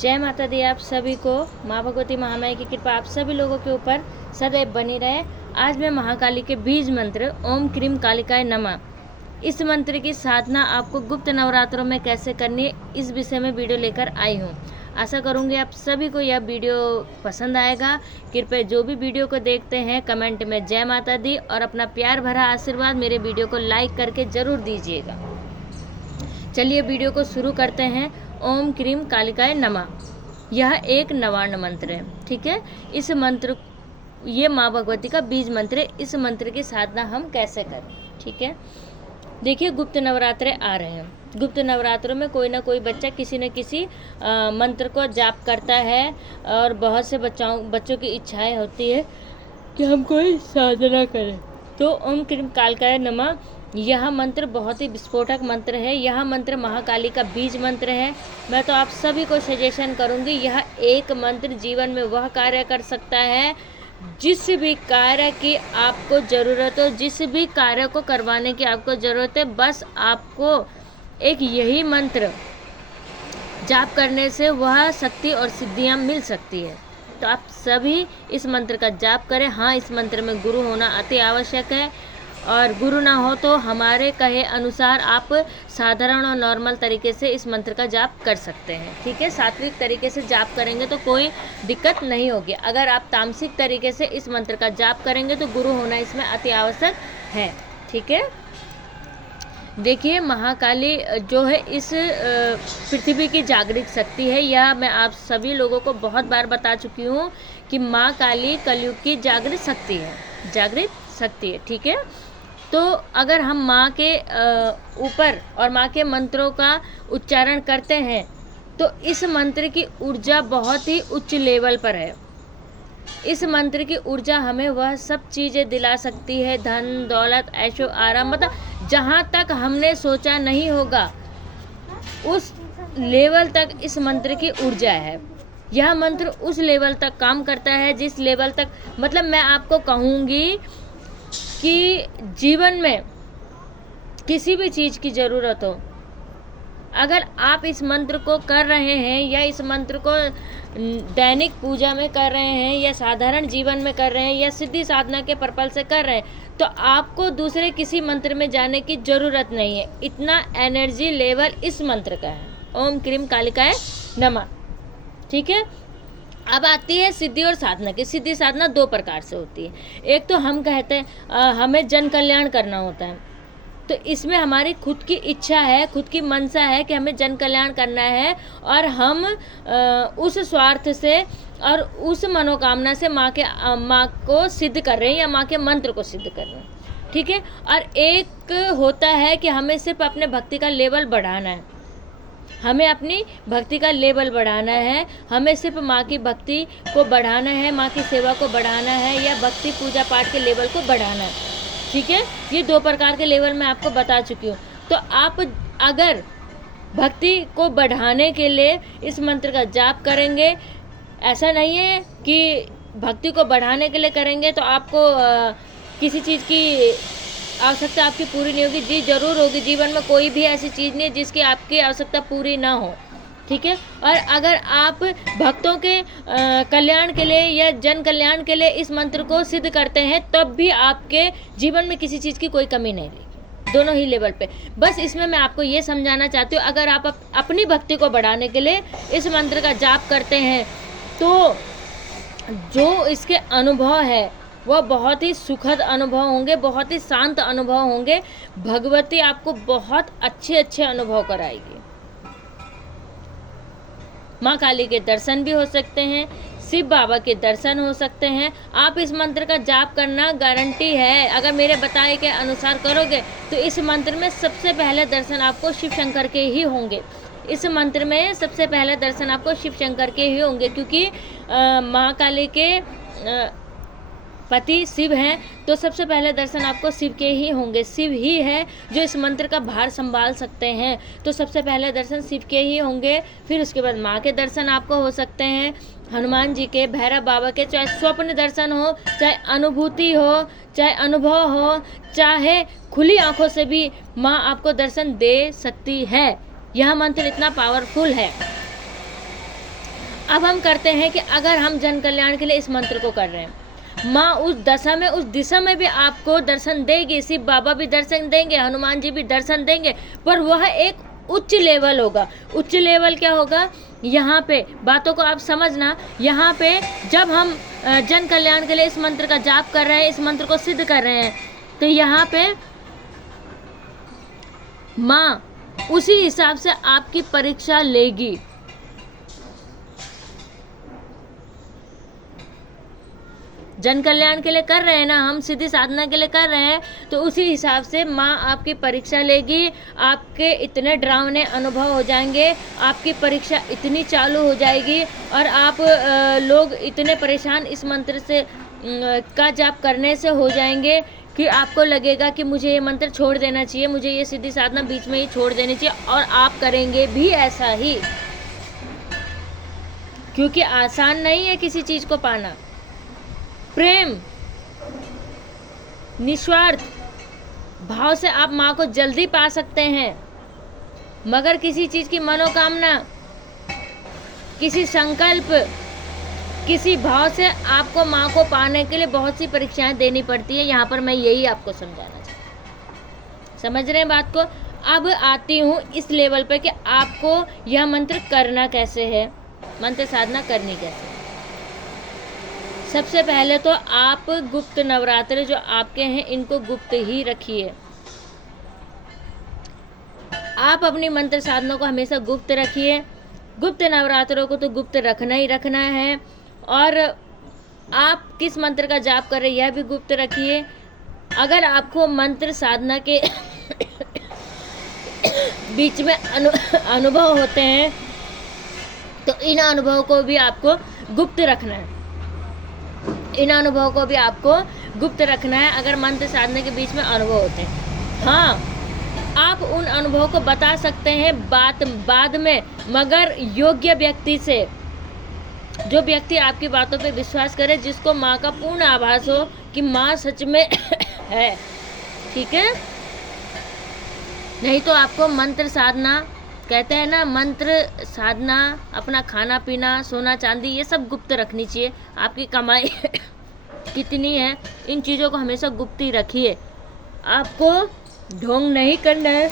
जय माता दी। आप सभी को माँ भगवती महामाई की कृपा आप सभी लोगों के ऊपर सदैव बनी रहे। आज मैं महाकाली के बीज मंत्र ओम क्रीम कालिकाय नमः, इस मंत्र की साधना आपको गुप्त नवरात्रों में कैसे करनी है, इस विषय में वीडियो लेकर आई हूँ। आशा करूँगी आप सभी को यह वीडियो पसंद आएगा। कृपया जो भी वीडियो को देखते हैं कमेंट में जय माता दी और अपना प्यार भरा आशीर्वाद मेरे वीडियो को लाइक करके ज़रूर दीजिएगा। चलिए वीडियो को शुरू करते हैं। ओम क्रीम कालिकाय नमः, यह एक नवार्ण मंत्र है। ठीक है, इस मंत्र ये माँ भगवती का बीज मंत्र है। इस मंत्र की साधना हम कैसे करें? ठीक है, देखिए गुप्त नवरात्रे आ रहे हैं। गुप्त नवरात्रों में कोई ना कोई बच्चा किसी न किसी मंत्र को जाप करता है और बहुत से बच्चों की इच्छाएं होती है कि हम कोई साधना करें। तो ओम क्रीम कालिकाय नमः यह मंत्र बहुत ही विस्फोटक मंत्र है। यह मंत्र महाकाली का बीज मंत्र है। मैं तो आप सभी को सजेशन करूंगी, यह एक मंत्र जीवन में वह कार्य कर सकता है जिस भी कार्य की आपको ज़रूरत हो, जिस भी कार्य को करवाने की आपको ज़रूरत है, बस आपको एक यही मंत्र जाप करने से वह शक्ति और सिद्धियां मिल सकती है। तो आप सभी इस मंत्र का जाप करें। हाँ, इस मंत्र में गुरु होना अति आवश्यक है और गुरु ना हो तो हमारे कहे अनुसार आप साधारण और नॉर्मल तरीके से इस मंत्र का जाप कर सकते हैं। ठीक है, सात्विक तरीके से जाप करेंगे तो कोई दिक्कत नहीं होगी। अगर आप तामसिक तरीके से इस मंत्र का जाप करेंगे तो गुरु होना इसमें अति आवश्यक है। ठीक है, देखिए महाकाली जो है इस पृथ्वी की जागृत शक्ति है। यह मैं आप सभी लोगों को बहुत बार बता चुकी हूँ कि माँ काली कलयुग की जागृत शक्ति है, जागृत शक्ति है। ठीक है, तो अगर हम माँ के ऊपर और माँ के मंत्रों का उच्चारण करते हैं तो इस मंत्र की ऊर्जा बहुत ही उच्च लेवल पर है। इस मंत्र की ऊर्जा हमें वह सब चीज़ें दिला सकती है, धन दौलत ऐशो आराम, मतलब जहाँ तक हमने सोचा नहीं होगा उस लेवल तक इस मंत्र की ऊर्जा है। यह मंत्र उस लेवल तक काम करता है जिस लेवल तक, मतलब मैं आपको कहूँगी कि जीवन में किसी भी चीज़ की ज़रूरत हो, अगर आप इस मंत्र को कर रहे हैं या इस मंत्र को दैनिक पूजा में कर रहे हैं या साधारण जीवन में कर रहे हैं या सिद्धि साधना के पर्पल से कर रहे हैं, तो आपको दूसरे किसी मंत्र में जाने की ज़रूरत नहीं है। इतना एनर्जी लेवल इस मंत्र का है, ओम क्रीम कालिकाय नमः। ठीक है, अब आती है सिद्धि और साधना की। सिद्धि साधना दो प्रकार से होती है। एक तो हम कहते हैं हमें जन कल्याण करना होता है, तो इसमें हमारी खुद की इच्छा है, खुद की मनसा है कि हमें जन कल्याण करना है और हम उस स्वार्थ से और उस मनोकामना से माँ को सिद्ध कर रहे हैं या माँ के मंत्र को सिद्ध कर रहे हैं। ठीक है, और एक होता है कि हमें सिर्फ अपने भक्ति का लेवल बढ़ाना है, हमें अपनी भक्ति का लेवल बढ़ाना है, हमें सिर्फ माँ की भक्ति को बढ़ाना है, माँ की सेवा को बढ़ाना है या भक्ति पूजा पाठ के लेवल को बढ़ाना है। ठीक है, ये दो प्रकार के लेवल मैं आपको बता चुकी हूँ। तो आप अगर भक्ति को बढ़ाने के लिए इस मंत्र का जाप करेंगे, ऐसा नहीं है कि भक्ति को बढ़ाने के लिए करेंगे तो आपको किसी चीज़ की आवश्यकता आपकी पूरी नहीं होगी। जी जरूर होगी। जीवन में कोई भी ऐसी चीज़ नहीं है जिसकी आपकी आवश्यकता पूरी ना हो। ठीक है, और अगर आप भक्तों के कल्याण के लिए या जन कल्याण के लिए इस मंत्र को सिद्ध करते हैं तब भी आपके जीवन में किसी चीज़ की कोई कमी नहीं रहेगी, दोनों ही लेवल पे। बस इसमें मैं आपको ये समझाना चाहती हूँ, अगर आप अपनी भक्ति को बढ़ाने के लिए इस मंत्र का जाप करते हैं तो जो इसके अनुभव है वह बहुत ही सुखद अनुभव होंगे, बहुत ही शांत अनुभव होंगे। भगवती आपको बहुत अच्छे अनुभव कराएगी। माँ काली के दर्शन भी हो सकते हैं, शिव बाबा के दर्शन हो सकते हैं। आप इस मंत्र का जाप करना गारंटी है, अगर मेरे बताए के अनुसार करोगे तो इस मंत्र में सबसे पहले दर्शन आपको शिव शंकर के ही होंगे। इस मंत्र में सबसे पहले दर्शन आपको शिव शंकर के ही होंगे, क्योंकि माँ काली के पति शिव हैं, तो सबसे पहले दर्शन आपको शिव के ही होंगे। शिव ही है जो इस मंत्र का भार संभाल सकते हैं, तो सबसे पहले दर्शन शिव के ही होंगे। फिर उसके बाद माँ के दर्शन आपको हो सकते हैं, हनुमान जी के, भैरव बाबा के, चाहे स्वप्न दर्शन हो, चाहे अनुभूति हो, चाहे अनुभव हो, चाहे खुली आंखों से भी माँ आपको दर्शन दे सकती है। यह मंत्र इतना पावरफुल है। अब हम करते हैं कि अगर हम जन कल्याण के लिए इस मंत्र को कर रहे हैं, माँ उस दशा में, उस दिशा में भी आपको दर्शन देगी, शिव बाबा भी दर्शन देंगे, हनुमान जी भी दर्शन देंगे, पर वह एक उच्च लेवल होगा। उच्च लेवल क्या होगा, यहाँ पे बातों को आप समझना। यहाँ पे जब हम जन कल्याण के लिए इस मंत्र का जाप कर रहे हैं, इस मंत्र को सिद्ध कर रहे हैं, तो यहाँ पे माँ उसी हिसाब से आपकी परीक्षा लेगी। जन कल्याण के लिए कर रहे हैं ना हम, सीधी साधना के लिए कर रहे हैं, तो उसी हिसाब से माँ आपकी परीक्षा लेगी। आपके इतने डरावने अनुभव हो जाएंगे, आपकी परीक्षा इतनी चालू हो जाएगी, और आप लोग इतने परेशान इस मंत्र से का जाप करने से हो जाएंगे कि आपको लगेगा कि मुझे ये मंत्र छोड़ देना चाहिए, मुझे ये सीधी साधना बीच में ही छोड़ देनी चाहिए, और आप करेंगे भी ऐसा ही, क्योंकि आसान नहीं है किसी चीज को पाना। प्रेम, निस्वार्थ भाव से आप माँ को जल्दी पा सकते हैं, मगर किसी चीज की मनोकामना, किसी संकल्प, किसी भाव से आपको माँ को पाने के लिए बहुत सी परीक्षाएं देनी पड़ती है। यहाँ पर मैं यही आपको समझाना चाहती, समझ रहे हैं बात को। अब आती हूँ इस लेवल पे कि आपको यह मंत्र करना कैसे है, मंत्र साधना करनी कैसे है। सबसे पहले तो आप गुप्त नवरात्र जो आपके हैं इनको गुप्त ही रखिए। आप अपनी मंत्र साधना को हमेशा गुप्त रखिए। गुप्त नवरात्रों को तो गुप्त रखना ही रखना है, और आप किस मंत्र का जाप कर रहे हैं यह भी गुप्त रखिए। अगर आपको मंत्र साधना के बीच में अनुभव होते हैं तो इन अनुभव को भी आपको गुप्त रखना है, इन अनुभव को भी आपको गुप्त रखना है। अगर मंत्र साधना के बीच में अनुभव होते हैं, हाँ आप उन अनुभव को बता सकते हैं बाद में, मगर योग्य व्यक्ति से, जो व्यक्ति आपकी बातों पे विश्वास करे, जिसको माँ का पूर्ण आभास हो कि माँ सच में है, ठीक है। नहीं तो आपको मंत्र साधना, कहते हैं ना मंत्र साधना, अपना खाना पीना, सोना चांदी, ये सब गुप्त रखनी चाहिए। आपकी कमाई कितनी है, इन चीज़ों को हमेशा गुप्त ही रखिए। आपको ढोंग नहीं करना है।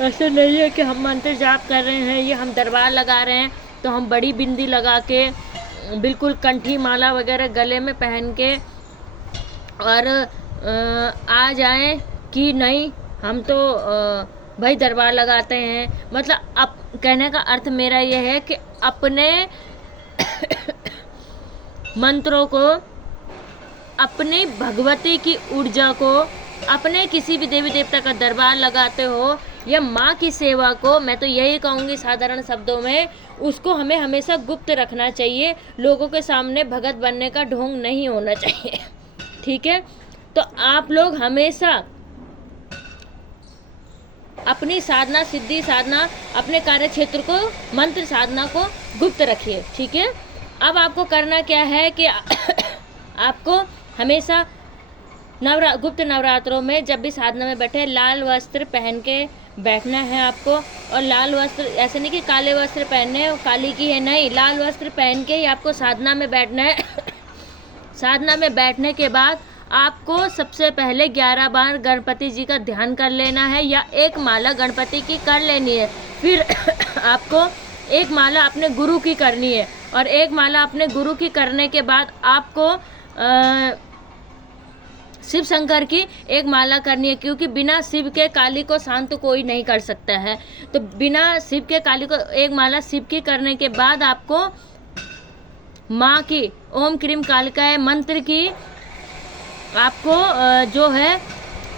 ऐसे नहीं है कि हम मंत्र जाप कर रहे हैं, ये हम दरबार लगा रहे हैं तो हम बड़ी बिंदी लगा के, बिल्कुल कंठी माला वगैरह गले में पहन के और आ जाएं कि नहीं हम तो भाई दरबार लगाते हैं। मतलब अब कहने का अर्थ मेरा ये है कि अपने मंत्रों को, अपने भगवती की ऊर्जा को, अपने किसी भी देवी देवता का दरबार लगाते हो या माँ की सेवा को, मैं तो यही कहूँगी साधारण शब्दों में, उसको हमें हमेशा गुप्त रखना चाहिए। लोगों के सामने भगत बनने का ढोंग नहीं होना चाहिए, ठीक है। तो आप लोग हमेशा अपनी साधना, सिद्धि साधना, अपने कार्य क्षेत्र को, मंत्र साधना को गुप्त रखिए, ठीक है। अब आपको करना क्या है कि आपको हमेशा गुप्त नवरात्रों में जब भी साधना में बैठे, लाल वस्त्र पहन के बैठना है आपको। और लाल वस्त्र, ऐसे नहीं कि काले वस्त्र पहनने हैं, काली की है, नहीं, लाल वस्त्र पहन के ही आपको साधना में बैठना है। साधना में बैठने के बाद आपको सबसे पहले 11 बार गणपति जी का ध्यान कर लेना है, या एक माला गणपति की कर लेनी है। फिर आपको एक माला अपने गुरु की करनी है, और एक माला अपने गुरु की करने के बाद आपको शिव शंकर की एक माला करनी है, क्योंकि बिना शिव के काली को शांत कोई नहीं कर सकता है। तो बिना शिव के काली को एक माला शिव की करने के बाद आपको माँ की ओम क्रीम कालिकाय मंत्र की आपको जो है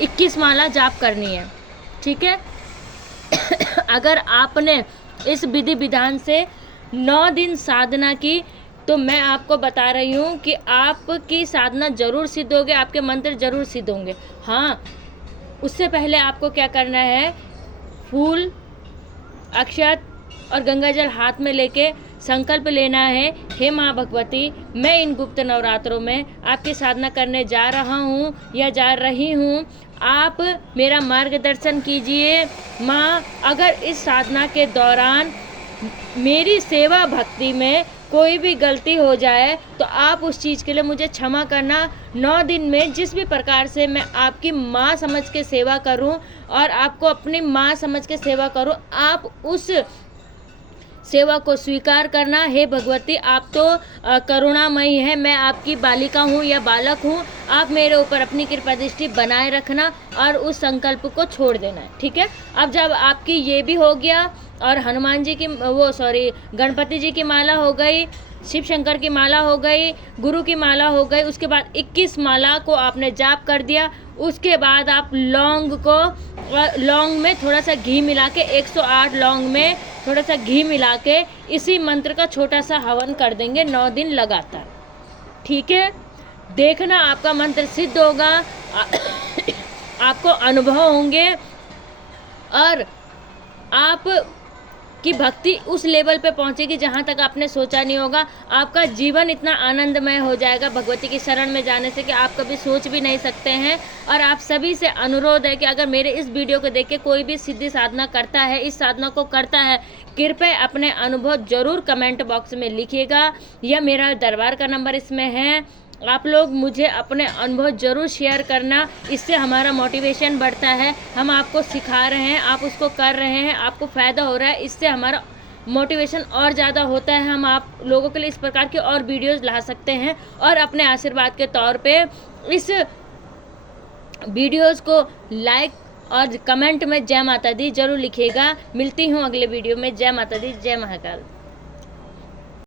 21 माला जाप करनी है, ठीक है। अगर आपने इस विधि विधान से 9 दिन साधना की तो मैं आपको बता रही हूँ कि आपकी साधना जरूर सिद्ध होगी, आपके मंत्र जरूर सिद्ध होंगे। हाँ, उससे पहले आपको क्या करना है, फूल, अक्षत और गंगाजल हाथ में लेके संकल्प लेना है, हे माँ भगवती, मैं इन गुप्त नवरात्रों में आपकी साधना करने जा रहा हूँ या जा रही हूँ, आप मेरा मार्गदर्शन कीजिए। माँ, अगर इस साधना के दौरान मेरी सेवा भक्ति में कोई भी गलती हो जाए तो आप उस चीज़ के लिए मुझे क्षमा करना। 9 दिन में जिस भी प्रकार से मैं आपकी माँ समझ के सेवा करूं और आपको अपनी माँ समझ के सेवा करूं, आप उस सेवा को स्वीकार करना। हे भगवती, आप तो करुणामयी है, मैं आपकी बालिका हूँ या बालक हूँ, आप मेरे ऊपर अपनी कृपा दृष्टि बनाए रखना और उस संकल्प को छोड़ देना है। ठीक है, अब जब आपकी ये भी हो गया और हनुमान जी की गणपति जी की माला हो गई, शिव शंकर की माला हो गई, गुरु की माला हो गई, उसके बाद 21 माला को आपने जाप कर दिया। उसके बाद आप लौंग में थोड़ा सा घी मिला के 108 लौंग में थोड़ा सा घी मिला के इसी मंत्र का छोटा सा हवन कर देंगे 9 दिन लगातार। ठीक है, देखना आपका मंत्र सिद्ध होगा, आपको अनुभव होंगे और आप की भक्ति उस लेवल पे पहुंचेगी जहां तक आपने सोचा नहीं होगा। आपका जीवन इतना आनंदमय हो जाएगा भगवती की शरण में जाने से कि आप कभी सोच भी नहीं सकते हैं। और आप सभी से अनुरोध है कि अगर मेरे इस वीडियो को देख के कोई भी सिद्धि साधना करता है, इस साधना को करता है, कृपया अपने अनुभव जरूर कमेंट बॉक्स में लिखिएगा या मेरा दरबार का नंबर इसमें है। आप लोग मुझे अपने अनुभव जरूर शेयर करना, इससे हमारा मोटिवेशन बढ़ता है। हम आपको सिखा रहे हैं, आप उसको कर रहे हैं, आपको फ़ायदा हो रहा है, इससे हमारा मोटिवेशन और ज़्यादा होता है। हम आप लोगों के लिए इस प्रकार के और वीडियोस ला सकते हैं और अपने आशीर्वाद के तौर पे इस वीडियोस को लाइक और कमेंट में जय माता दी जरूर लिखिएगा। मिलती हूँ अगले वीडियो में। जय माता दी, जय महाकाल।